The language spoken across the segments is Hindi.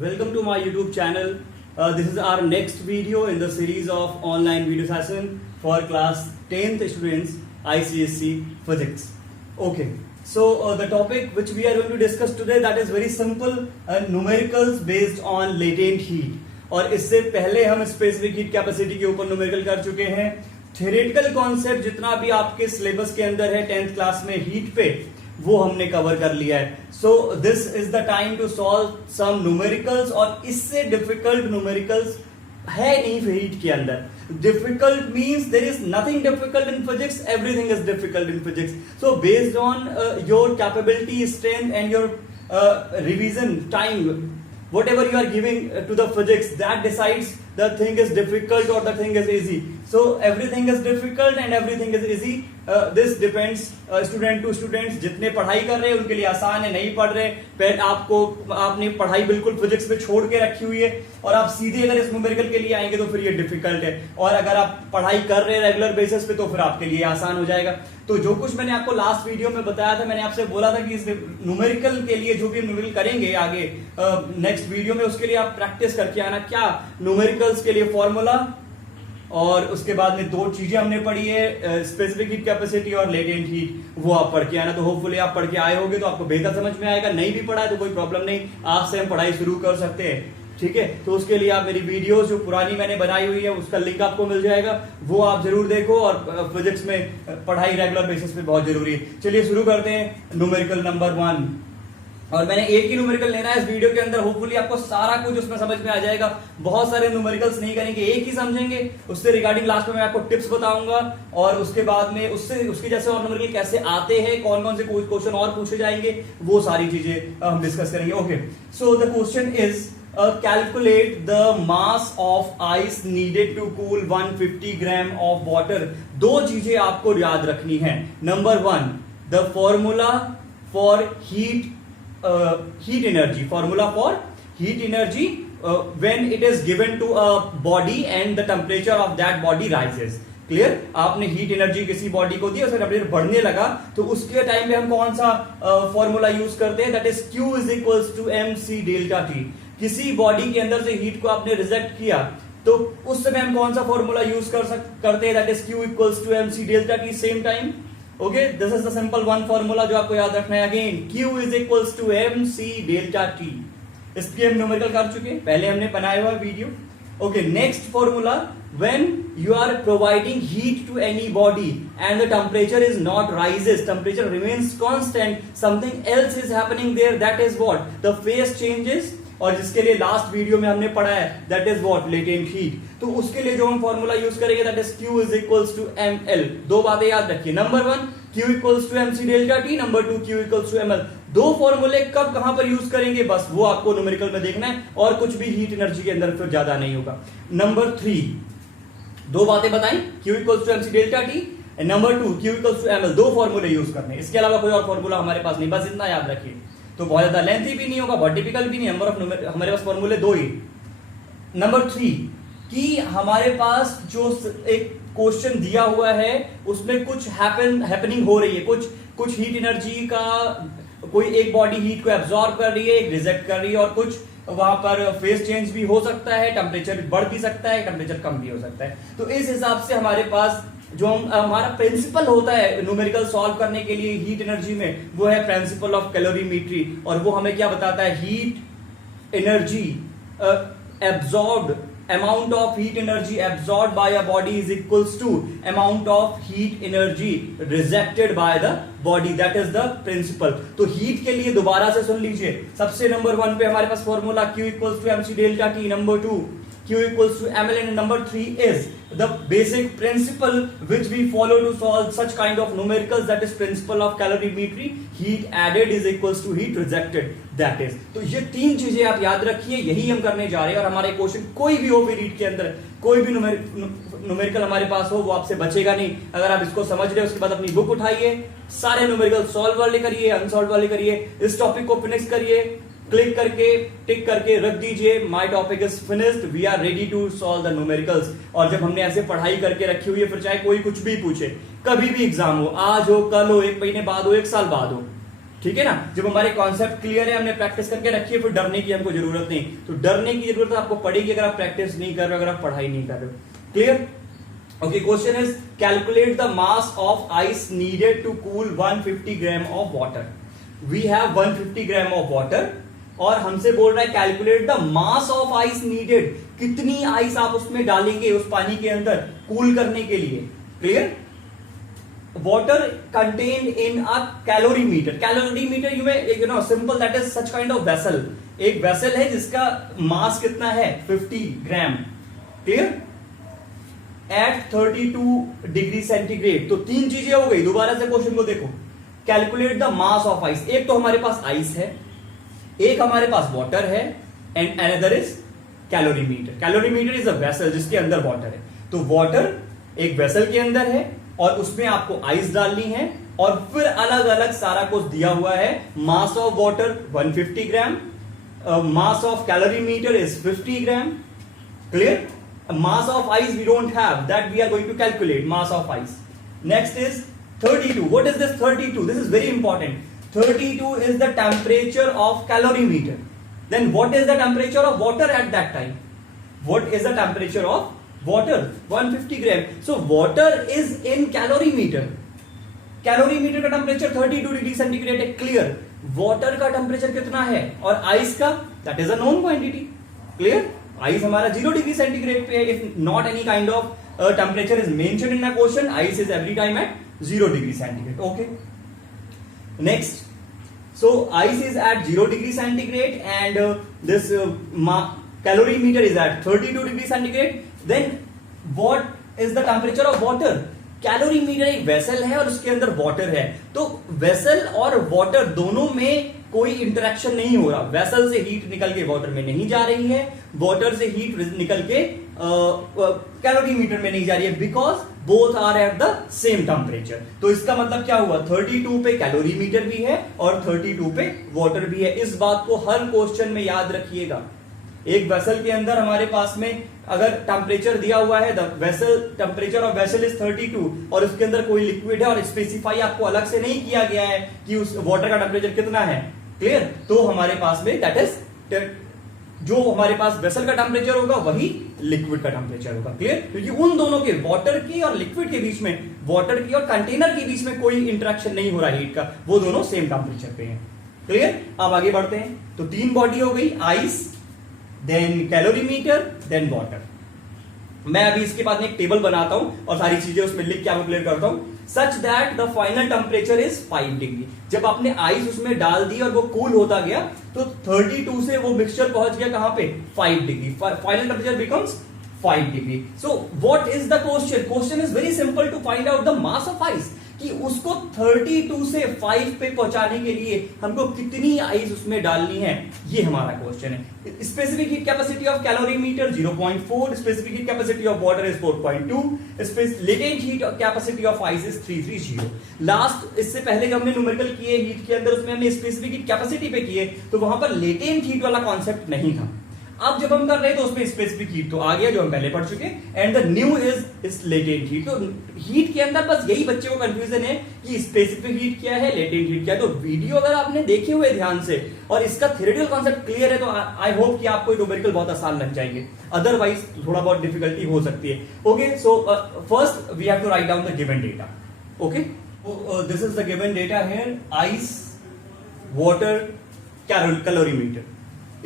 welcome to my YouTube channel. This is our next video in the series of online video session for class 10th students ICSE Physics. Okay, so the topic which we are going to discuss today, that is very simple, numericals based on latent heat. और इससे पहले हम स्पेसिफिक हीट कैपेसिटी के ऊपर न्यूमेरिकल कर चुके हैं. थ्योरेटिकल कॉन्सेप्ट जितना भी आपके सिलेबस के अंदर है 10th क्लास में हीट पे, वो हमने कवर कर लिया है. So this is the time to solve some numericals. और इससे डिफिकल्ट न्यूमेरिकल्स है नहीं हीट के अंदर. Difficult means there is nothing difficult in physics, everything is difficult in physics. So based on your capability, strength and your revision time, whatever you are giving to the physics, that decides the thing is difficult or the thing is easy. So everything is difficult and everything is easy. This depends student to students. जितने पढ़ाई कर रहे हैं उनके लिए आसान है, नहीं पढ़ रहे फिर आपने पढ़ाई बिल्कुल फिजिक्स में छोड़ के रखी हुई है और आप सीधे अगर इस न्यूमेरिकल के लिए आएंगे तो फिर ये डिफिकल्ट है. और अगर आप पढ़ाई कर रहे हैं रेगुलर बेसिस पे तो फिर आपके लिए आसान हो जाएगा. तो जो कुछ मैंने आपको लास्ट वीडियो में बताया था, मैंने आपसे बोला था कि इस न्यूमेरिकल के लिए जो भी न्यूमेरिकल करेंगे आगे नेक्स्ट वीडियो में, उसके लिए आप प्रैक्टिस करके आना. क्या न्यूमेरिकल्स के लिए फॉर्मूला और उसके बाद में दो चीजें हमने पढ़ी है, स्पेसिफिक हीट कैपेसिटी और लेटेंट हीट, वो आप पढ़ के आना. तो होपफुली आप पढ़ के आए होंगे तो आपको बेहतर समझ में आएगा. नहीं भी पढ़ा है तो कोई प्रॉब्लम नहीं, आज से हम पढ़ाई शुरू कर सकते हैं. ठीक है, तो उसके लिए आप मेरी वीडियोस जो पुरानी मैंने बनाई हुई है उसका लिंक आपको मिल जाएगा, वो आप जरूर देखो. और फिजिक्स में पढ़ाई रेगुलर बेसिस पे बहुत जरूरी है. चलिए शुरू करते हैं. न्यूमेरिकल नंबर 1, और मैंने एक ही न्यूमेरिकल लेना है इस वीडियो के अंदर. होपफुली आपको सारा कुछ उसमें समझ में आ जाएगा. बहुत सारे न्यूमेरिकल्स नहीं करेंगे, एक ही समझेंगे. उससे रिगार्डिंग लास्ट में मैं आपको टिप्स बताऊंगा और उसके बाद में उसके जैसे और न्यूमेरिकल कैसे आते हैं, कौन कौन से क्वेश्चन और पूछे जाएंगे, वो सारी चीजें हम डिस्कस करेंगे. Okay, so the question is calculate the mass of ice needed to cool 150 gram of water. दो चीजें आपको याद रखनी है. Number 1, the formula for heat energy. Formula for heat energy when it is given to a body and the temperature of that body rises. Clear? आपने हीट एनर्जी किसी बॉडी को दी, उसका टेम्परेचर बढ़ने लगा, तो उसके टाइम पे हम कौन सा फॉर्मूला यूज करते हैं? That is Q is equals to mc delta T. किसी बॉडी के अंदर से हीट को आपने रिजेक्ट किया तो उस समय हम कौन सा फॉर्मूला यूज करते हैं? That is Q equals to mc delta T. Same time. Okay, this is the simple one formula जो आपको याद रखना है. Again Q is equals to mc delta T. इसकी हम न्यूमेरिकल कर चुके हैं, पहले हमने बनाया हुआ video. Okay, next formula, when you are providing heat to any body and the temperature is not rises, temperature remains constant, something else is happening there, that is what? The phase changes. और जिसके लिए लास्ट वीडियो में हमने पढ़ा है, that is what? Latent heat. तो उसके लिए जो हम फॉर्मूला यूज करेंगे, that is Q is equals to ml. दो बातें याद रखिए. Number 1 Q equals to mc delta T, number 2 Q equals to ml. दो फॉर्मूले कब कहां पर यूज करेंगे, बस वो आपको न्यूमेरिकल में देखना है. और कुछ भी हीट एनर्जी के अंदर फिर ज्यादा नहीं होगा. नंबर 3, दो बातें बताई, Q equals to mc delta T, number 2 Q equals to ml. दो फॉर्मूले यूज करने, इसके अलावा कोई और फॉर्मूला हमारे पास नहीं, बस इतना याद रखिए. तो बहुत ज्यादा लेंथी भी नहीं होगा, बहुत टिपिकल भी नहीं. नंबर ऑफ हमारे पास फॉर्मूले दो ही. नंबर 3 कि हमारे पास जो एक क्वेश्चन दिया हुआ है उसमें कुछ हैपनिंग हो रही है, कुछ हीट एनर्जी का, कोई एक बॉडी हीट को एब्जॉर्ब कर रही है, एक रिजेक्ट कर रही है, और कुछ वहां पर फेज चेंज भी हो सकता है, टेम्परेचर बढ़ भी सकता है, टेम्परेचर कम भी हो सकता है. तो इस हिसाब से हमारे पास जो हमारा प्रिंसिपल होता है न्यूमेरिकल सॉल्व करने के लिए हीट एनर्जी में, वो है प्रिंसिपल ऑफ कैलोरीमेट्री. और वो हमें क्या बताता है? Heat energy absorbed, amount of heat energy absorbed by a body is equals to amount of heat energy rejected by the body. That is the principle. तो heat के लिए दोबारा से सुन लीजिए. सबसे नंबर 1 पे हमारे पास formula Q equals to mc delta T, number 2 Q equals to ml, and number 3 is the basic principle which we follow to solve such kind of numericals, that is principle of calorimetry. Heat added is equals to heat rejected, that is. तो ये तीन चीजें आप याद रखिए, यही हम करने जा रहे हैं. और हमारे क्वेश्चन कोई भी हो रीड के अंदर, कोई भी न्यूमेरिकल हमारे पास हो, वो आपसे बचेगा नहीं. अगर आप इसको समझ रहे हो, उसके बाद अपनी बुक उठाइए, सारे न्यूमेरिकल सॉल्व वाले करिए, अनसॉल्व वाले करिए, इस टॉपिक को फिनिश करिए, क्लिक करके टिक करके रख दीजिए, my topic is finished, we are ready to solve the numericals. और जब हमने ऐसे पढ़ाई करके रखी हुई है, फिर चाहे कोई कुछ भी पूछे, कभी भी एग्जाम हो, आज हो, कल हो, एक महीने बाद हो, एक साल बाद हो, ठीक है ना। जब हमारे कॉन्सेप्ट क्लियर है, हमने प्रैक्टिस करके रखी है, फिर डरने की हमको जरूरत नहीं। तो डरने की जरूरत आपको पड़ेगी अगर आप प्रैक्टिस नहीं कर रहे हो, अगर आप पढ़ाई नहीं कर रहे हो। Clear? Okay, question is calculate the mass of ice needed to cool 150 gram of water. We have 150 gram of water और हमसे बोल रहा है calculate the mass of ice needed, कितनी आइस आप उसमें डालेंगे उस पानी के अंदर कूल करने के लिए। Clear? water contained in a calorimeter. Calorimeter you know simple, that is such kind of vessel. एक वेसल है जिसका मास कितना है 50 gram. Clear? At 32 degree centigrade. तो तीन चीजें हो गई। दोबारा से क्वेश्चन को देखो, calculate the mass of ice. एक तो हमारे पास आइस है, एक हमारे पास वाटर है, and another is calorimeter. Calorimeter is a vessel जिसके अंदर वाटर है। तो वाटर एक वेसल के अंदर है और उसमें आपको आइस डालनी है और फिर अलग अलग सारा कुछ दिया हुआ है। Mass of water 150 gram, mass of calorimeter is 50 gram. Clear? Mass of ice we don't have, that we are going to calculate mass of ice. Next is 32. What is this 32? This is very important. 32 is the temperature of calorimeter. Then what is the temperature of water at that time? What is the temperature of water? 150 gram. So water is in calorimeter. Calorimeter का टेम्परेचर 32 डिग्री सेंटीग्रेड है। क्लियर? वाटर का टेम्परेचर कितना है और आइस का, that is a known quantity. Clear? Ice हमारा 0 डिग्री सेंटीग्रेड पे है। If not any kind of temperature is mentioned in a question, ice is every time at 0 degree centigrade. Okay, next, so ice is at 0 degree centigrade and this calorimeter is at 32 degree centigrade. Then what is the temperature of water? Calorimeter एक वेसल है और उसके अंदर वाटर है। तो वेसल और वाटर दोनों में कोई इंटरेक्शन नहीं हो रहा। वेसल से हीट निकल के वाटर में नहीं जा रही है, वाटर से हीट निकल के कैलोरीमीटर में नहीं जा रही है, because both are at the same temperature. तो इसका मतलब क्या हुआ, 32 पे कैलोरीमीटर भी है और 32 पे वाटर भी है। इस बात को हर क्वेश्चन में याद रखिएगा। एक वेसल के अंदर हमारे पास में अगर टेम्परेचर दिया हुआ है, the vessel temperature of vessel is 32 और उसके अंदर कोई लिक्विड है और स्पेसिफाई आपको अलग से नहीं किया गया है कि उस वाटर का टेम्परेचर कितना है। क्लियर? तो हमारे पास में दैट इज, जो हमारे पास वेसल का टेम्परेचर होगा वही लिक्विड का टेम्परेचर होगा। क्लियर? क्योंकि उन दोनों के, वाटर की और लिक्विड के बीच में, वाटर की और कंटेनर के बीच में कोई इंटरेक्शन नहीं हो रहा हीट का, वो दोनों सेम टेम्परेचर पे हैं। क्लियर? अब आगे बढ़ते हैं। तो तीन बॉडी हो गई, ice, then calorimeter, then water. मैं अभी इसके बाद में एक टेबल बनाता हूं और सारी चीजें उसमें लिख के आपको क्लियर करता हूं। Such that the final temperature is 5 degree. जब आपने आइस उसमें डाल दी और वो कूल होता गया तो 32 से वो मिक्सचर पहुंच गया कहां पे, 5 degree. Final temperature becomes 5 degree. So what is the question? Question is very simple to find out the mass of ice, कि उसको 32 से 5 पे पहुंचाने के लिए हमको कितनी आइस उसमें डालनी है, ये हमारा क्वेश्चन है। Specific heat capacity of calorimeter 0.4, specific heat capacity of water is 4.2, latent heat capacity of ice is 330। Last, इससे पहले जो हमने न्यूमेरिकल किए हीट के अंदर, उसमें हमने स्पेसिफिक हीट कैपेसिटी पे किए, तो वहां पर लेटेंट हीट वाला कॉन्सेप्ट नहीं था। अब जब हम कर रहे हैं तो उसमें स्पेसिफिक हीट तो आ गया जो हम पहले पढ़ चुके, and the new is latent heat. तो हीट के अंदर बस यही बच्चे को कंफ्यूजन है कि स्पेसिफिक हीट क्या है, लेटेंट हीट क्या है। तो वीडियो अगर आपने देखे हुए ध्यान से और इसका थ्योरेटिकल कॉन्सेप्ट क्लियर है तो आई होप कि आपको न्यूमेरिकल बहुत आसान लग जाएंगे, अदरवाइज थोड़ा बहुत डिफिकल्टी हो सकती है। Okay, so first we have to write down the given data. Okay, this is the given data here, ice, water, calorimeter.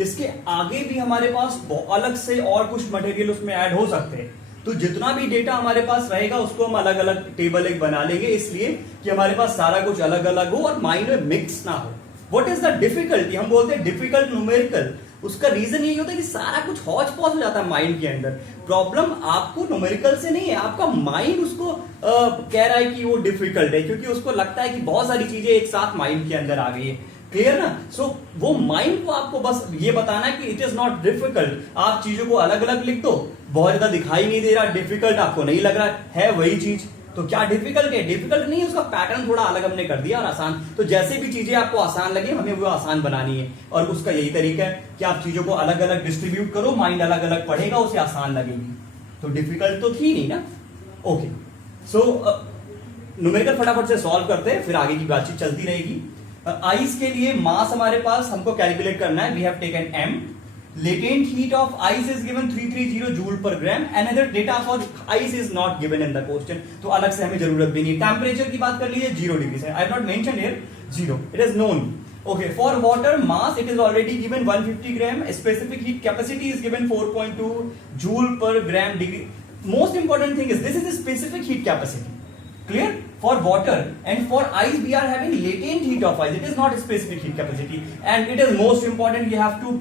इसके आगे भी हमारे पास अलग से और कुछ मटेरियल उसमें ऐड हो सकते हैं। तो जितना भी डेटा हमारे पास रहेगा उसको हम अलग अलग टेबल एक बना लेंगे, इसलिए कि हमारे पास सारा कुछ अलग अलग हो और माइंड में मिक्स ना हो। What is the difficulty? हम बोलते हैं डिफिकल्ट न्यूमेरिकल, उसका रीजन यही होता है कि सारा कुछ हौच पौच हो जाता है माइंड के अंदर। प्रॉब्लम आपको न्यूमेरिकल से नहीं है, आपका माइंड उसको कह रहा है कि वो डिफिकल्ट है, क्योंकि उसको लगता है कि बहुत सारी चीजें एक साथ माइंड के अंदर आ गई है। क्लियर ना? सो वो माइंड को आपको बस ये बताना है कि इट इज नॉट डिफिकल्ट। आप चीजों को अलग अलग लिख दो, बहुत ज्यादा दिखाई नहीं दे रहा, डिफिकल्ट आपको नहीं लग रहा है वही चीज, तो क्या डिफिकल्ट है? डिफिकल्ट नहीं है, उसका पैटर्न थोड़ा अलग हमने कर दिया और आसान। तो जैसे भी चीजें आपको आसान लगे हमें वो आसान बनानी है, और उसका यही तरीका है कि आप चीजों को अलग अलग डिस्ट्रीब्यूट करो, माइंड अलग अलग पढ़ेगा, उसे आसान लगेगी। तो डिफिकल्ट तो थी नहीं ना। ओके, सो न्यूमेरिकल फटाफट से सॉल्व करते हैं, फिर आगे की बातचीत चलती रहेगी। आइस के लिए मास हमारे पास हमको कैलकुलेट करना है, we have taken m. Latent heat of ice is given 330 joule per gram. Another data for ice is not given in the question. तो अलग से हमें जरूरत भी नहीं. टेम्परेचर की बात कर लीजिए 0 डिग्री से. I have not mentioned here 0. It is known. Okay, for water mass it is already given 150 gram. Specific heat capacity is given 4.2 joule per gram degree. Most important thing is this is the specific heat capacity. Clear? For water and for ice we are having latent heat of ice. It is not a specific heat capacity. And it is most important you have to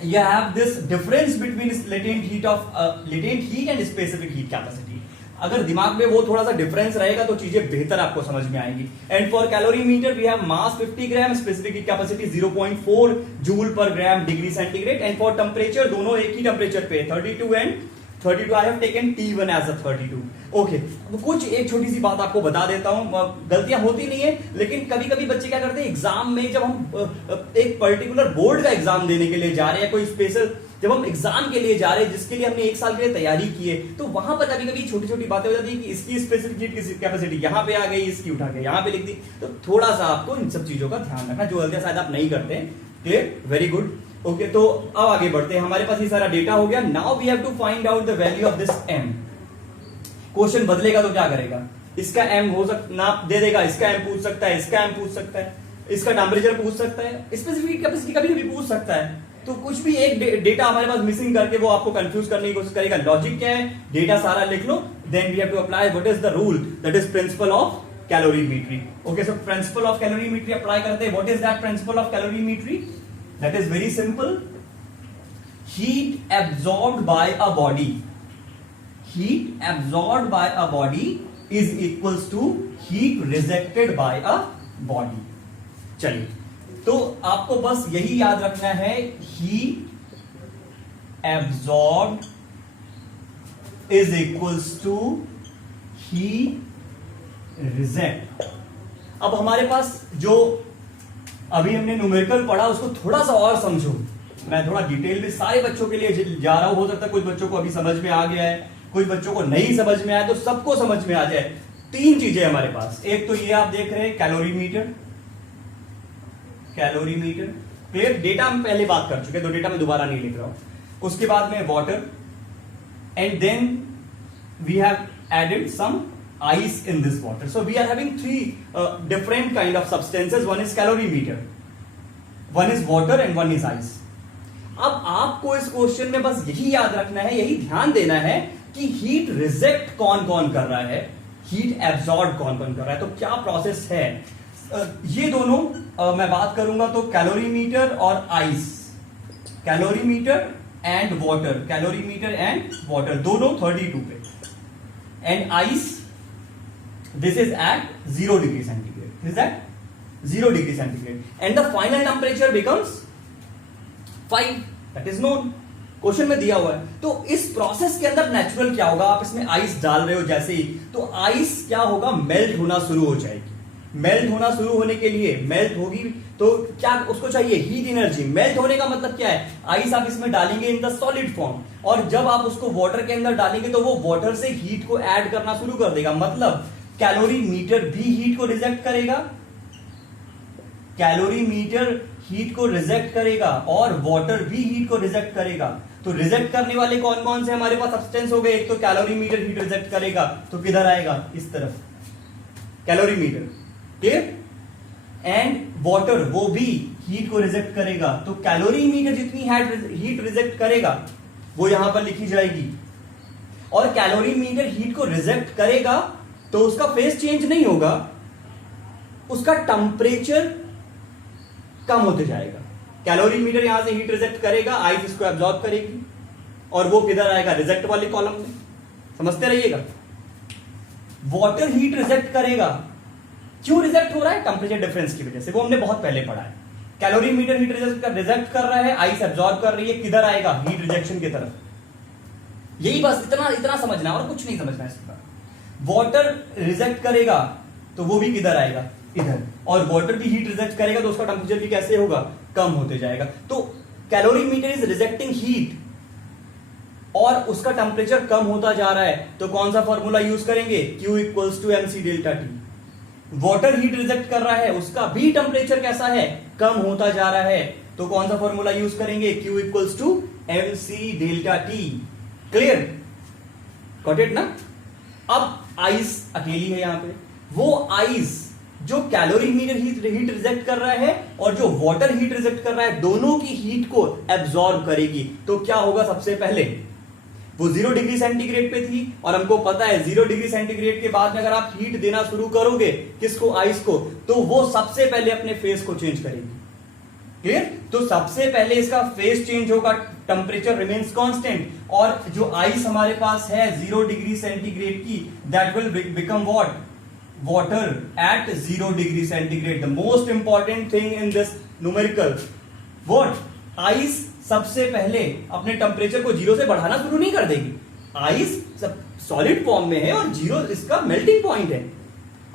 you have this difference between latent heat and specific heat capacity. अगर दिमाग में वो थोड़ा सा डिफरेंस रहेगा तो चीजें बेहतर आपको समझ में आएंगी. And for calorimeter we have mass 50 gram, specific heat capacity 0.4 joule per gram degree centigrade. And for temperature दोनों एक ही टेम्परेचर पे 32 and 32. I have taken T1 as a 32. Okay, कुछ एक छोटी सी बात आपको बता देता हूं. गलतियां होती नहीं है, लेकिन कभी कभी बच्चे क्या करते हैं एग्जाम में, जब हम एक पर्टिकुलर बोर्ड का एग्जाम देने के लिए जा रहे हैं, कोई स्पेशल जब हम एग्जाम के लिए जा रहे हैं जिसके लिए हमने एक साल के लिए तैयारी की है, तो वहां पर कभी कभी छोटी छोटी बातें हो जाती है कि इसकी स्पेसिफिक हीट कैपेसिटी यहाँ पे आ गई, इसकी उठा के यहाँ पे लिख दी. तो थोड़ा सा आपको इन सब चीजों का ध्यान रखना, जो गलतियां शायद आप नहीं करते. क्लियर? Very good. ओके, तो अब आगे बढ़ते हैं. हमारे पास ये सारा डेटा हो गया. Now we have to find out the value of this m. Question बदलेगा तो क्या करेगा? इसका m हो सकता नाप दे देगा, इसका m पूछ सकता है, इसका m पूछ सकता है, इसका टेम्परेचर पूछ सकता है, स्पेसिफिक कैपेसिटी कभी भी पूछ सकता है. तो कुछ भी एक डेटा हमारे पास मिसिंग करके वो आपको कंफ्यूज करने की कोशिश करेगा. लॉजिक क्या है? डेटा सारा लिख लो, then we have to apply what is the rule, that is principle of calorimetry. Okay, so principle of calorimetry apply करते हैं. What is that principle of calorimetry? That is very simple. Heat absorbed by a body. Heat absorbed by a body is equals to heat rejected by a body. चलिए, तो आपको बस यही याद रखना है, heat absorbed is equals to heat reject. अब हमारे पास जो अभी हमने न्यूमेरिकल पढ़ा उसको थोड़ा सा और समझो. मैं थोड़ा डिटेल में सारे बच्चों के लिए जा रहा हूं. हो सकता है कुछ बच्चों को अभी समझ में आ गया है, कुछ बच्चों को नहीं समझ में आया, तो सबको समझ में आ जाए. 3 चीजें हमारे पास. एक तो ये आप देख रहे हैं कैलोरीमीटर. Calorimeter clear? डेटा हम पहले बात कर चुके, तो डेटा मैं दोबारा नहीं लिख रहा हूं. उसके बाद में water, and then we have added some ice in this water. So we are having 3 different kind of substances. One is calorimeter, one is water and one is ice. अब आपको इस क्वेश्चन में बस यही याद रखना है, यही ध्यान देना है कि हीट रिजेक्ट कौन कौन कर रहा है, हीट एब्जॉर्ब कौन कौन कर रहा है. तो क्या प्रोसेस है ये दोनों मैं बात करूंगा. तो कैलोरीमीटर और ice, calorimeter and water, calorimeter and water दोनों 32 पे, and ice this is at 0 degree centigrade. This is at 0 degree centigrade. And the final temperature becomes 5. That is known. Question में दिया हुआ है. तो इस प्रोसेस के अंदर नेचुरल क्या होगा? आप इसमें आइस डाल रहे हो जैसे ही, तो आइस क्या होगा? मेल्ट होना शुरू हो जाएगी. मेल्ट होना शुरू होने के लिए, मेल्ट होगी तो क्या उसको चाहिए? Heat energy. मेल्ट होने का मतलब क्या है? आइस आप इसमें डालेंगे इन द सॉलिड फॉर्म, और जब आप उसको वाटर के अंदर डालेंगे तो वो वाटर से हीट को ऐड करना शुरू कर देगा. मतलब कैलोरीमीटर भी हीट को रिजेक्ट करेगा, कैलोरीमीटर हीट को रिजेक्ट करेगा, और वाटर भी हीट को रिजेक्ट करेगा. तो रिजेक्ट करने वाले कौन कौन से हमारे पास सब्सटेंस हो गए? एक तो कैलोरीमीटर हीट रिजेक्ट करेगा, तो किधर आएगा? इस तरफ कैलोरीमीटर. क्लियर? एंड वाटर वो भी हीट को रिजेक्ट करेगा. तो कैलोरीमीटर जितनी हीट रिजेक्ट करेगा वो यहां पर लिखी जाएगी, और कैलोरीमीटर हीट को रिजेक्ट करेगा तो उसका फेज चेंज नहीं होगा, उसका टेम्परेचर कम होते जाएगा. कैलोरीमीटर यहां से हीट रिजेक्ट करेगा, आइस इसको एब्जॉर्ब करेगी, और वो किधर आएगा? रिजेक्ट वाले कॉलम में. समझते रहिएगा. वाटर हीट रिजेक्ट करेगा. क्यों रिजेक्ट हो रहा है? टेम्परेचर डिफरेंस की वजह से. वो हमने बहुत पहले पढ़ा है. कैलोरीमीटर हीट रिजेक्ट कर रहा है, आइस एब्जॉर्ब कर रही है, किधर आएगा? हीट रिजेक्शन की तरफ. यही बस इतना समझना, और कुछ नहीं समझना इसका. वाटर रिजेक्ट करेगा तो वो भी किधर आएगा? इधर. और वाटर भी हीट रिजेक्ट करेगा तो उसका टेम्परेचर भी कैसे होगा? कम होते जाएगा. तो कैलोरीमीटर इज रिजेक्टिंग हीट और उसका टेम्परेचर कम होता जा रहा है. तो कौन सा फॉर्मूला यूज करेंगे? Q equals to mc delta T. Water heat reject कर रहा है उसका भी टेम्परेचर कैसा है, कम होता जा रहा है। तो कौन सा फॉर्मूला यूज करेंगे, Q equals to MC delta T। Clear, got it ना। अब आइस अकेली है यहां पे, वो आइस जो कैलोरीमीटर हीट रिजेक्ट कर रहा है और जो वाटर हीट रिजेक्ट कर रहा है, दोनों की हीट को एब्जॉर्ब करेगी। तो क्या होगा, सबसे पहले वो 0 डिग्री सेंटीग्रेड पे थी और हमको पता है 0 डिग्री सेंटीग्रेड के बाद में अगर आप हीट देना शुरू करोगे किसको, आइस को, तो वो सबसे पहले अपने फेस को चेंज करेगी। क्लियर, तो सबसे पहले इसका फेस चेंज होगा, टेम्परेचर रिमेन्स कांस्टेंट, और जो आइस हमारे पास है 0 डिग्री सेंटीग्रेड की, that will become what, water at 0 degree centigrade. The most important thing in this numerical, what, ice सबसे पहले अपने टेम्परेचर को 0 से बढ़ाना शुरू नहीं कर देगी। आइस सब सॉलिड फॉर्म में है और 0 इसका मेल्टिंग पॉइंट है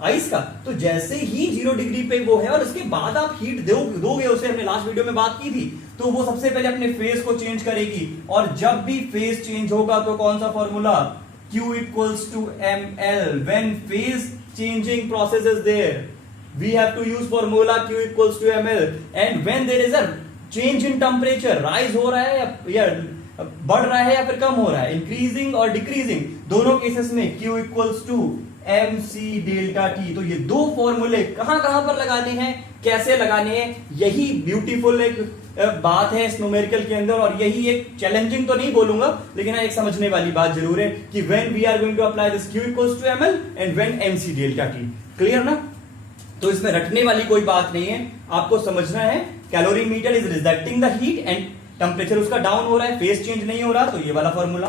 आइस का। तो जैसे ही 0 डिग्री पे वो है और उसके बाद आप हीट दोगे उसे, हमने लास्ट वीडियो में बात की थी, तो वो सबसे पहले अपने फेस को चेंज करेगी। और जब भी फेस चेंज होगा तो कौन सा formula, Q equals to ML। When phase changing process is there we have to use formula Q equals to ML। And when there is a change in temperature, rise हो रहा है या बढ़ रहा है या फिर कम हो रहा है, इंक्रीजिंग और डिक्रीजिंग, दोनों केसेस में Q equals to MC delta T। तो ये दो फॉर्मूले कहां कहां पर लगाने हैं, कैसे लगाने हैं, यही ब्यूटीफुल एक बात है इस न्यूमेरिकल के अंदर। और यही एक चैलेंजिंग तो नहीं बोलूंगा, लेकिन एक समझने वाली बात जरूर है कि when we are going to apply this Q equals to ML and when MC delta T। Clear ना। तो इसमें रटने वाली कोई बात नहीं है, आपको समझना है calorimeter is rejecting the heat and temperature उसका डाउन हो रहा है, फेस चेंज नहीं हो रहा, तो ये वाला formula.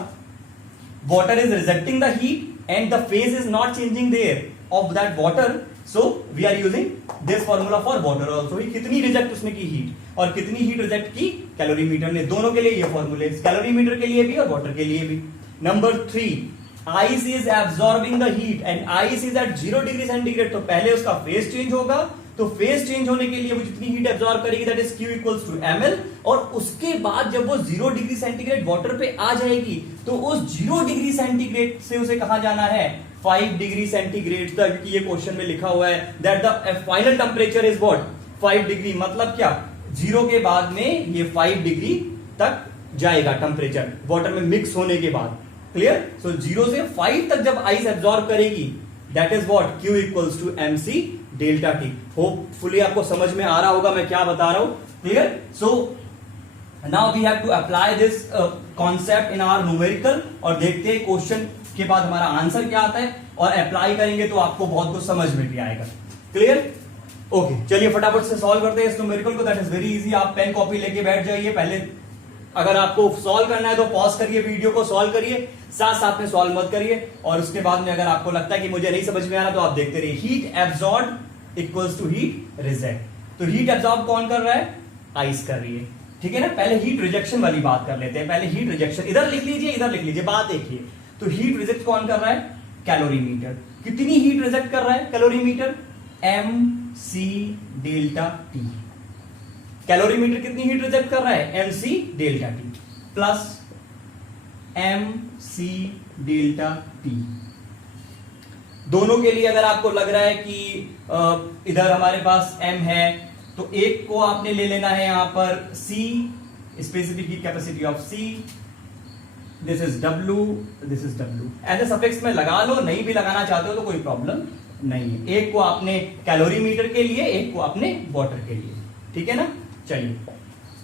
Water is rejecting the heat and the phase is not changing there of that water, so we are using this formula for water also. कितनी रिजेक्ट उसने की हीट और कितनी हीट रिजेक्ट की कैलोरीमीटर ने, दोनों के लिए ये फॉर्मूले, कैलोरीमीटर के लिए भी और वाटर के लिए भी। Number 3, ice is absorbing the heat and ice is at 0 degree centigrade. तो पहले उसका फेस चेंज होगा, तो फेस चेंज होने के लिए वो जितनी हीट एब्सॉर्ब करेगी that is Q equals to ML। और उसके बाद जब वो 0 डिग्री सेंटीग्रेड वाटर पे आ जाएगी तो उस 0 डिग्री सेंटीग्रेड से उसे कहां जाना है, 5 डिग्री सेंटीग्रेड तक, क्योंकि ये क्वेश्चन में लिखा हुआ है that the final temperature is what, 5 degree. मतलब क्या, 0 के बाद में ये 5 डिग्री तक जाएगा टेम्परेचर वाटर में मिक्स होने के बाद। क्लियर, सो 0 से 5 तक जब आइस एब्सॉर्ब करेगी that is what, Q equals to MC delta T। Hopefully आपको समझ में आ रहा होगा मैं क्या बता रहा हूं। Clear, so now we have to apply this concept in our numerical और देखते हैं क्वेश्चन के बाद हमारा आंसर क्या आता है, और अप्लाई करेंगे तो आपको बहुत कुछ समझ में भी आएगा। क्लियर, ओके, चलिए फटाफट से सॉल्व करते हैं इस न्यूमेरिकल को। That is very easy. आप पेन कॉपी लेके बैठ जाइए। पहले अगर आपको सॉल्व करना है तो पॉज करिए वीडियो को, सॉल्व करिए, साथ साथ में सॉल्व मत करिए। और उसके बाद में अगर आपको लगता है कि मुझे नहीं समझ में आ रहा तो आप देखते रहिए। Heat absorb equals to heat reject. तो हीट एब्सॉर्ब कौन कर रहा है, आइस कर रही है, ठीक है ना। पहले हीट रिजेक्शन वाली बात कर लेते हैं। पहले हीट रिजेक्शन इधर लिख लीजिए, इधर लिख लीजिए, बात देखिए। तो हीट रिजेक्ट कौन कर रहा है, कैलोरीमीटर। कितनी हीट रिजेक्ट कर रहा है calorimeter, MC delta T। Calorimeter कितनी हीट रिजेक्ट कर रहा है, MC delta T plus MC delta T। दोनों के लिए अगर आपको लग रहा है कि इधर हमारे पास M है तो एक को आपने ले लेना है यहां पर C, specific heat capacity of C, this is W, this is W। ऐसे सफिक्स में लगा लो, नहीं भी लगाना चाहते हो तो कोई प्रॉब्लम नहीं है। एक को आपने कैलोरीमीटर के लिए, एक को आपने वाटर के लिए, ठीक है ना। चलिए,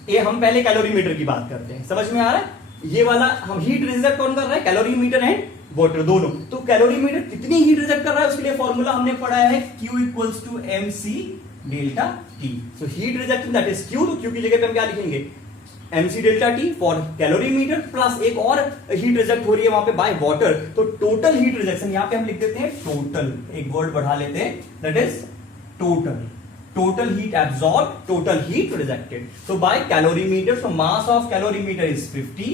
ये हम पहले कैलोरीमीटर की बात करते हैं, समझ में आ रहा है। ये वाला हम हीट रिजेक्ट कौन कर रहा है, कैलोरीमीटर एंड वाटर दोनों। तो कैलोरीमीटर कितनी हीट रिजेक्ट कर रहा है उसके लिए फॉर्मूला हमने पढ़ा है Q equals to MC delta T। So heat rejection that is Q, तो Q की जगह पे हम क्या लिखेंगे, MC delta T for calorimeter, plus एक और हीट रिजेक्ट हो रही है वहां पे बाय वाटर। तो टोटल हीट रिजेक्शन यहां पे हम लिख देते हैं टोटल, एक वर्ड बढ़ा लेते हैं that is total. Total heat absorbed, total heat rejected. So by calorimeter, so mass of calorimeter is 50,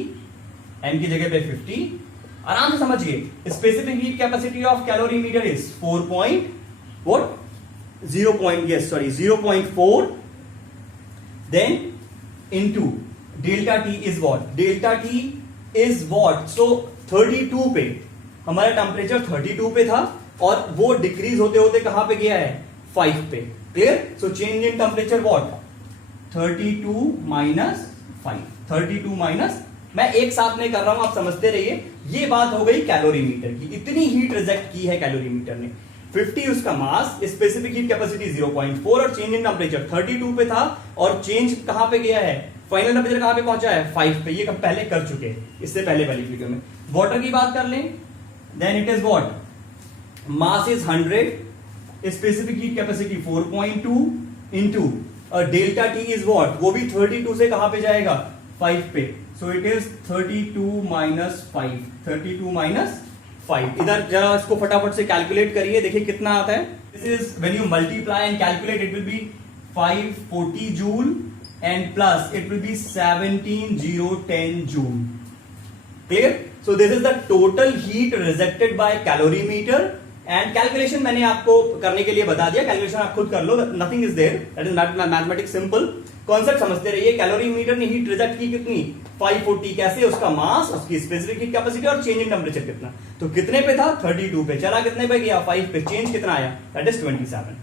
m की जगह पे 50। आराम से समझिए, specific heat capacity of calorimeter is 0.4, then into delta T is what? Delta T is what? So 32 पे हमारा टेम्परेचर 32 पे था, और वो डिक्रीज होते होते कहां पे गया है 5 पे। Clear? So change in temperature what 32 minus 5, 32 minus, मैं एक साथ में कर रहा हूं, आप समझते रहिए। ये बात हो गई कैलोरीमीटर की, इतनी हीट रिजेक्ट की है कैलोरीमीटर ने। 50 उसका मास, स्पेसिफिक हीट कैपेसिटी 0.4 और चेंज इन टेम्परेचर 32 पे था और चेंज कहां पे गया है, फाइनल टेम्परेचर कहां पे पहुंचा है 5 पे। ये हम पहले कर चुके हैं इससे पहले वाली वीडियो में। वाटर की बात कर लें, then it is what, mass is 100, specific heat capacity 4.2 into delta T is what, वो भी 32 से कहां पे जाएगा 5 पे। So it is 32 minus 5, 32 minus 5। इधर जरा इसको फटाफट से कैलकुलेट करिए, देखिए कितना आता है। This is when you multiply and calculate, it will be 540 joule and plus it will be 17010 joule. Clear? So this is the total heat rejected by calorimeter and calculation मैंने आपको करने के लिए बता दिया, कैलकुलेशन आप खुद कर लो, nothing is there, that is mathematics simple. Concept समझते रहिए। कैलोरीमीटर ने हीट रिजेक्ट की कितनी 540, कैसे, उसका मास, उसकी स्पेसिफिक हीट कैपेसिटी और चेंज इन टेम्परेचर कितना, तो कितने पे था 32 पे, चला कितने पे गया 5 पे, चेंज कितना आया that is 27।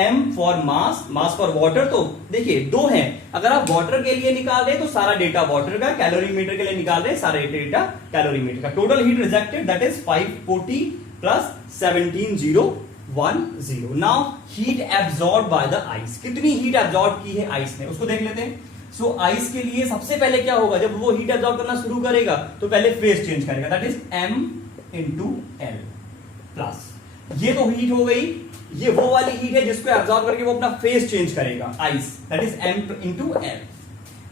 M for mass, mass for water, तो देखिए दो हैं, अगर आप वाटर के लिए निकाल रहे तो सारा डेटा वाटर का, कैलोरीमीटर के लिए निकाल रहे सारा डेटा कैलोरीमीटर का। Total heat rejected that is 540 plus 17010। Now heat absorb by the ice, कितनी हीट एब्जॉर्ब की है आइस ने, उसको देख लेते हैं। सो आइस के लिए सबसे पहले क्या होगा, जब वो हीट एब्जॉर्ब करना शुरू करेगा तो पहले फेज चेंज करेगा, that is M into L plus, ये तो हीट हो गई, ये वो वाली हीट है जिसको एब्जॉर्ब करके वो अपना फेज चेंज करेगा ice, that is M into L।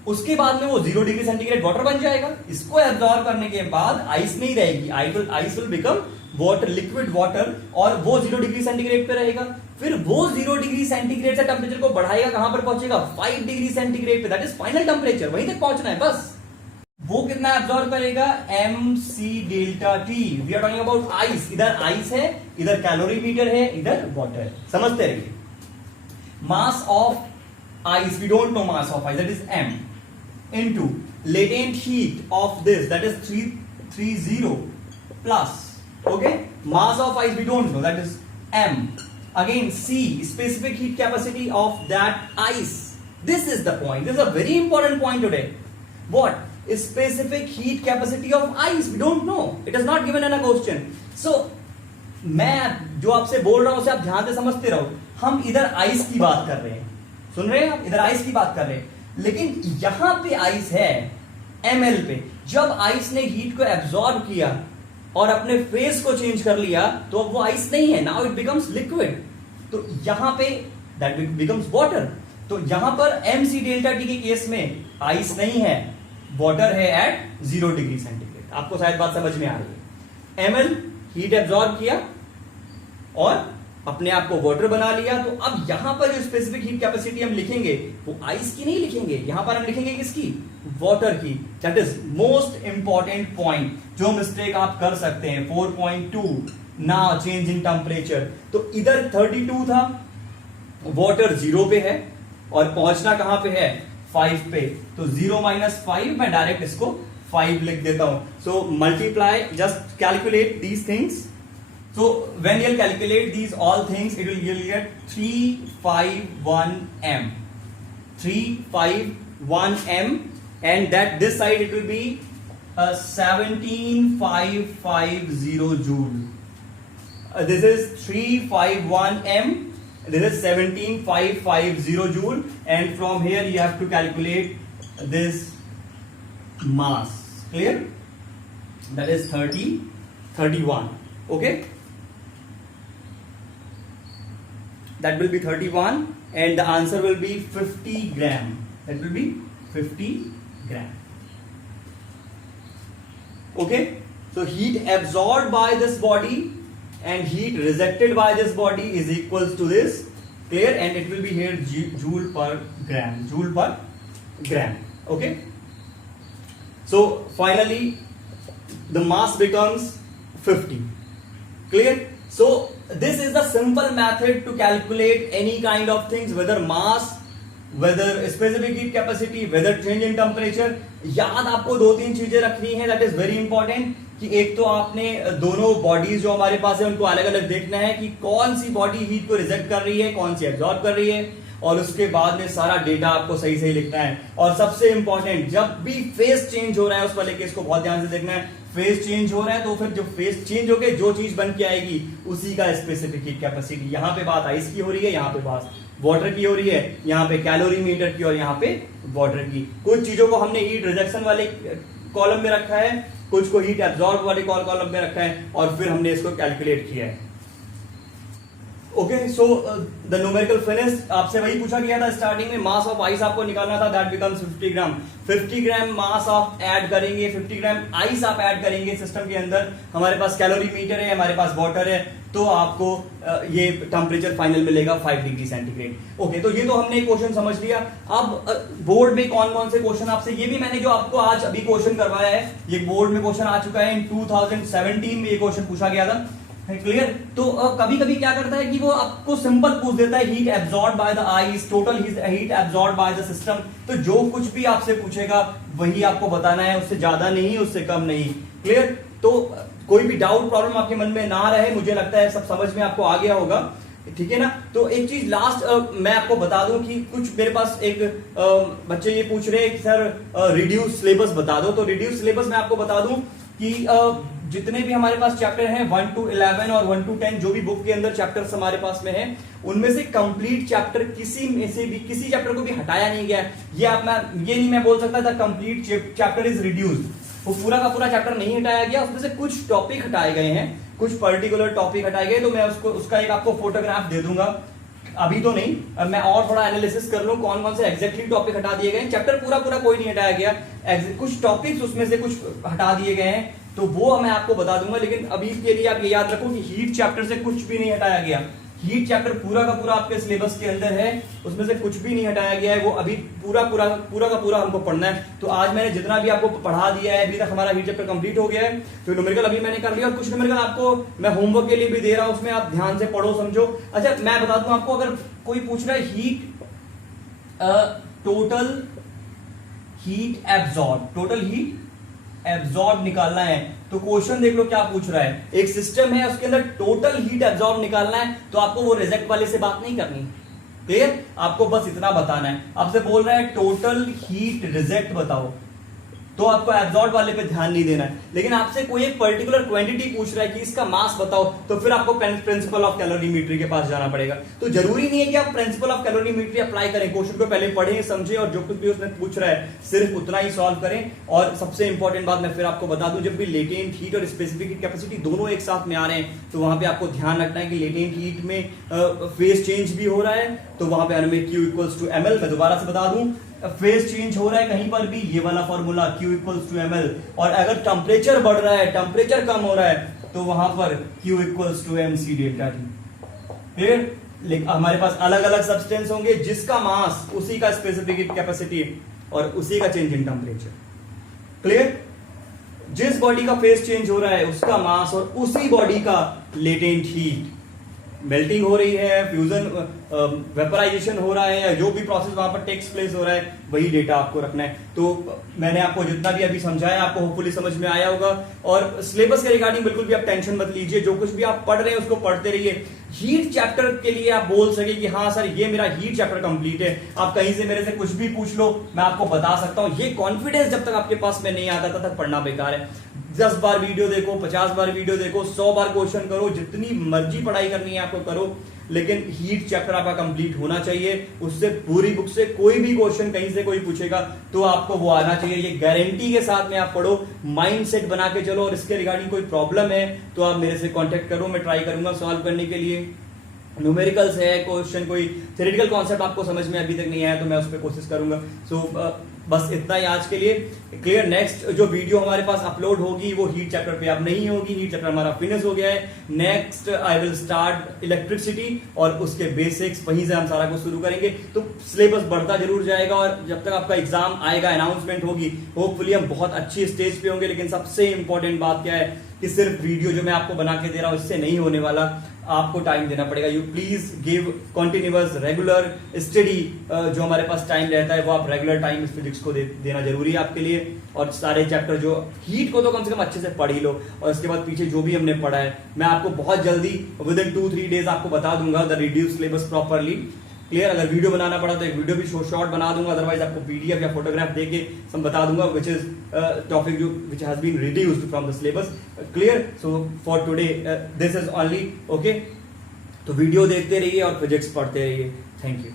उसके बाद में वो 0 डिग्री सेंटीग्रेड वाटर बन जाएगा। इसको एब्जॉर्ब करने के बाद आइस नहीं रहेगी, ice will become water, liquid water, और वो 0 डिग्री सेंटीग्रेड पे रहेगा। फिर वो 0 डिग्री सेंटीग्रेड से टेम्परेचर को बढ़ाएगा, कहां पर पहुंचेगा 5 डिग्री सेंटीग्रेड पे, दैट इज फाइनल टेम्परेचर, वहीं तक पहुंचना है बस। वो कितना एब्जॉर्ब करेगा MC delta T। We are talking about ice, इधर आइस है, इधर कैलोरीमीटर है, इधर वाटर है, समझते रहिए। Mass of ice, we don't know mass of ice, that is M into latent heat of this, that is 330 plus, okay, mass of ice we don't know, that is M. Again C, specific heat capacity of that ice. This is the point, this is a very important point today. What is specific heat capacity of ice? We don't know, it is not given in a question. So मैं जो आपसे बोल रहा हूं उसे आप ध्यान से समझते रहो। हम इधर आइस की बात कर रहे हैं, सुन रहे हैं आप, इधर आइस की बात कर रहे हैं, लेकिन यहां पे आइस है ml पे। जब आइस ने हीट को एब्जॉर्ब किया और अपने फेस को चेंज कर लिया तो अब वो आइस नहीं है, नाउ इट बिकम्स लिक्विड, तो यहां पे दैट बिकम्स वाटर। तो यहां पर MC डेल्टा T के केस में आइस नहीं है, वाटर है एट 0 डिग्री सेंटीग्रेड। आपको शायद बात समझ में आ रही है। ml हीट एब्जॉर्ब किया और अपने आप को वाटर बना लिया, तो अब यहां पर जो स्पेसिफिक हीट कैपेसिटी हम लिखेंगे वो आइस की नहीं लिखेंगे, यहां पर हम लिखेंगे किसकी, वाटर की। That is most important point, जो मिस्टेक आप कर सकते हैं। 4.2 नाउ चेंज इन टेम्परेचर, तो इधर 32 था, वाटर 0 पे है और पहुंचना कहां पे है 5 पे, तो 0 माइनस 5, मैं डायरेक्ट इसको 5 लिख देता हूं। So multiply, just calculate these things. So when you'll calculate these all things, it will you'll get 351 M, 351 M, and that this side it will be 17550 joule. This is 351 M. This is 17550 joule, and from here you have to calculate this mass. Clear? That is 31. Okay. That will be 31 and the answer will be 50 gram. That will be 50 gram. Okay, so heat absorbed by this body and heat rejected by this body is equals to this. Clear? And it will be here joule per gram, joule per gram. Okay, so finally the mass becomes 50. Clear? So this is the simple method to calculate any kind of things, whether mass, whether specific heat capacity, whether change in temperature. याद आपको 2-3 चीजें रखनी है, that is very important. कि एक तो आपने दोनों बॉडीज जो हमारे पास है उनको अलग अलग देखना है कि कौन सी बॉडी हीट को रिजेक्ट कर रही है, कौन सी एब्जॉर्ब कर रही है, और उसके बाद में सारा डेटा आपको सही सही लिखना है। और सबसे इंपॉर्टेंट, जब भी फेस चेंज हो रहा है उस वाले केस को बहुत ध्यान से देखना है। फेस चेंज हो रहा है तो फिर जो फेस चेंज होके जो चीज बन के आएगी उसी का स्पेसिफिक हीट कैपेसिटी। यहाँ पे बात आइस की हो रही है, यहाँ पे बात वाटर की हो रही है, यहाँ पे कैलोरीमीटर की और यहाँ पे वाटर की। कुछ चीजों को हमने हीट रिजेक्शन वाले कॉलम में रखा है, कुछ को हीट एब्जॉर्ब वाले कॉलम में रखा है, और फिर हमने इसको कैलकुलेट किया है। Okay, so the numerical finish आपसे वही पूछा गया था स्टार्टिंग में, मास ऑफ आइस आपको निकालना था, दैट बिकम्स 50 ग्राम। 50 ग्राम मास आप ऐड करेंगे, 50 ग्राम आइस आप ऐड करेंगे सिस्टम के अंदर, हमारे पास कैलोरीमीटर है, हमारे पास वाटर है, तो आपको ये टेम्परेचर फाइनल मिलेगा 5 डिग्री सेंटीग्रेड। ओके, तो ये तो हमने क्वेश्चन समझ लिया। अब बोर्ड में कौन कौन से क्वेश्चन आपसे, ये भी मैंने जो आपको आज अभी क्वेश्चन करवाया है, ये बोर्ड में क्वेश्चन आ चुका है। इन 2017 में ये क्वेश्चन पूछा गया था, क्लियर। तो कभी कभी क्या करता है कि वो आपको सिंपल पूछ देता है, heat absorb by the ice, total heat absorb by the system. तो जो कुछ भी आपसे पूछेगा वही आपको बताना है, उससे ज्यादा नहीं, उससे कम नहीं, क्लियर। तो कोई भी डाउट प्रॉब्लम आपके मन में ना रहे, मुझे लगता है सब समझ में आपको आ गया होगा, ठीक है ना। तो एक चीज लास्ट मैं आपको बता दूं कि कुछ मेरे पास एक बच्चे ये पूछ रहे हैं कि सर रिड्यूस सिलेबस बता दो। तो रिड्यूस सिलेबस मैं आपको बता दूं कि जितने भी हमारे पास चैप्टर हैं 1 to 11 और 1 to 10 जो भी बुक के अंदर चैप्टर्स हमारे पास में हैं, उनमें से कंप्लीट चैप्टर किसी में से भी किसी चैप्टर को भी हटाया नहीं गया। ये नहीं मैं बोल सकता था कंप्लीट चैप्टर इज रिड्यूस्ड, वो पूरा का पूरा चैप्टर नहीं हटाया गया, उसमें से कुछ टॉपिक हटाए गए हैं, कुछ पर्टिकुलर टॉपिक हटाए गए। तो मैं उसका एक आपको फोटोग्राफ दे दूंगा, अभी तो नहीं, मैं और थोड़ा एनालिसिस कर लूं कौन कौन से एग्जैक्टली टॉपिक हटा दिए गए। चैप्टर पूरा पूरा कोई नहीं हटाया गया, कुछ टॉपिक्स उसमें से कुछ हटा दिए गए हैं, तो वो मैं आपको बता दूंगा। लेकिन अभी के लिए आप ये याद रखो कि हीट चैप्टर से कुछ भी नहीं हटाया गया। हीट चैप्टर पूरा का पूरा आपके सिलेबस के अंदर है, उसमें से कुछ भी नहीं हटाया गया है, वो अभी पूरा का पूरा हमको पढ़ना है। तो आज मैंने जितना भी आपको पढ़ा दिया है, अभी तक हमारा हीट चैप्टर कंप्लीट हो गया है। तो न्यूमेरिकल अभी मैंने कर लिया, और कुछ न्यूमेरिकल आपको मैं होमवर्क के लिए भी दे रहा हूं, उसमें आप ध्यान से पढ़ो समझो। अच्छा, मैं बता दूं आपको, अगर कोई पूछ रहा है हीट टोटल हीट एब्जॉर्ब निकालना है, तो क्वेश्चन देख लो क्या पूछ रहा है। एक सिस्टम है, उसके अंदर टोटल हीट एब्जॉर्ब निकालना है, तो आपको वो रिजेक्ट वाले से बात नहीं करनी, क्लियर। आपको बस इतना बताना है। आपसे बोल रहा है टोटल हीट रिजेक्ट बताओ, तो आपको एब्जॉर्ब वाले पे ध्यान नहीं देना है। लेकिन आपसे कोई एक पर्टिकुलर क्वांटिटी पूछ रहा है कि इसका मास बताओ, तो फिर आपको प्रिंसिपल ऑफ कैलोरीमेट्री के पास जाना पड़ेगा। तो जरूरी नहीं है कि आप प्रिंसिपल ऑफ कैलोरीमेट्री अप्लाई करें, क्वेश्चन को पहले पढ़ें समझें, और जो कुछ भी उसने पूछ रहा है सिर्फ उतना ही सॉल्व करें। और सबसे इंपॉर्टेंट बात मैं फिर आपको बता दूं, जब भी लेटेंट हीट और स्पेसिफिक हीट कैपेसिटी दोनों एक साथ में आ रहे हैं, तो वहां पे आपको ध्यान रखना है कि लेटेंट हीट में फेज चेंज भी हो रहा है, तो वहां पे हमें Q इक्वल्स टू ml। मैं दोबारा से बता दूं, फेज चेंज हो रहा है कहीं पर भी, ये वाला formula Q equals to ml। और अगर टेम्परेचर बढ़ रहा है, टेम्परेचर कम हो रहा है, तो वहां पर Q equals to mc delta T। फिर हमारे पास अलग अलग सब्सटेंस होंगे, जिसका मास उसी का स्पेसिफिक कैपेसिटी और उसी का चेंज इन टेम्परेचर, क्लियर। जिस बॉडी का फेज चेंज हो रहा है उसका मास और उसी बॉडी का लेटेंट हीट, मेल्टिंग हो रही है, फ्यूजन वेपराइजेशन हो रहा है, या जो भी प्रोसेस वहां पर टेक्स प्लेस हो रहा है, वही डेटा आपको रखना है। तो मैंने आपको जितना भी अभी समझाया, आपको होपफुली समझ में आया होगा। और सिलेबस के रिगार्डिंग बिल्कुल भी आप टेंशन मत लीजिए, जो कुछ भी आप पढ़ रहे हैं उसको पढ़ते रहिए। हीट चैप्टर के लिए आप बोल सके कि हाँ सर ये मेरा हीट चैप्टर कंप्लीट है, आप कहीं से मेरे से कुछ भी पूछ लो, मैं आपको बता सकता हूं। ये कॉन्फिडेंस जब तक आपके पास में नहीं आता तब तक पढ़ना बेकार है। 10 बार वीडियो देखो, 50 बार वीडियो देखो, 100 बार क्वेश्चन करो, जितनी मर्जी पढ़ाई करनी है आपको करो, लेकिन हीट चैप्टर आपका कंप्लीट होना चाहिए। उससे पूरी बुक से कोई भी क्वेश्चन कहीं से कोई पूछेगा तो आपको वो आना चाहिए, ये गारंटी के साथ में आप पढ़ो, माइंड सेट बना के चलो। और इसके रिगार्डिंग कोई प्रॉब्लम है तो आप मेरे से कांटेक्ट करो, मैं ट्राई करूंगा सॉल्व करने के लिए। न्यूमेरिकल्स है क्वेश्चन, कोई थ्योरेटिकल कॉन्सेप्ट आपको समझ में अभी तक नहीं आया तो मैं उस पर कोशिश करूंगा। सो बस इतना ही आज के लिए, क्लियर। नेक्स्ट जो वीडियो हमारे पास अपलोड होगी वो हीट चैप्टर पे अब नहीं होगी, हीट चैप्टर हमारा फिनिश हो गया है। Next I will start electricity और उसके बेसिक्स, वहीं से हम सारा कुछ शुरू करेंगे। तो सिलेबस बढ़ता जरूर जाएगा, और जब तक आपका एग्जाम आएगा, अनाउंसमेंट होगी, होपफुली हम बहुत अच्छी स्टेज पे होंगे। लेकिन सबसे इंपॉर्टेंट बात क्या है कि सिर्फ वीडियो जो मैं आपको बना के दे रहा हूं इससे नहीं होने वाला, आपको टाइम देना पड़ेगा। You please give continuous regular study, जो हमारे पास टाइम रहता है वो आप रेगुलर टाइम इस फिजिक्स को देना जरूरी है आपके लिए। और सारे चैप्टर जो हीट को तो कम से कम अच्छे से पढ़ ही लो, और इसके बाद पीछे जो भी हमने पढ़ा है मैं आपको बहुत जल्दी विद इन 2-3 डेज आपको बता दूंगा the reduce syllabus properly. Clear? अगर वीडियो बनाना पड़ा तो एक वीडियो भी शॉर्ट बना दूंगा, अदरवाइज आपको पीडीएफ या फोटोग्राफ देके सब बता दूंगा which is topic which has been reduced from the syllabus. Clear? So for today this is only okay. तो वीडियो देखते रहिए और फिजिक्स पढ़ते रहिए। Thank you.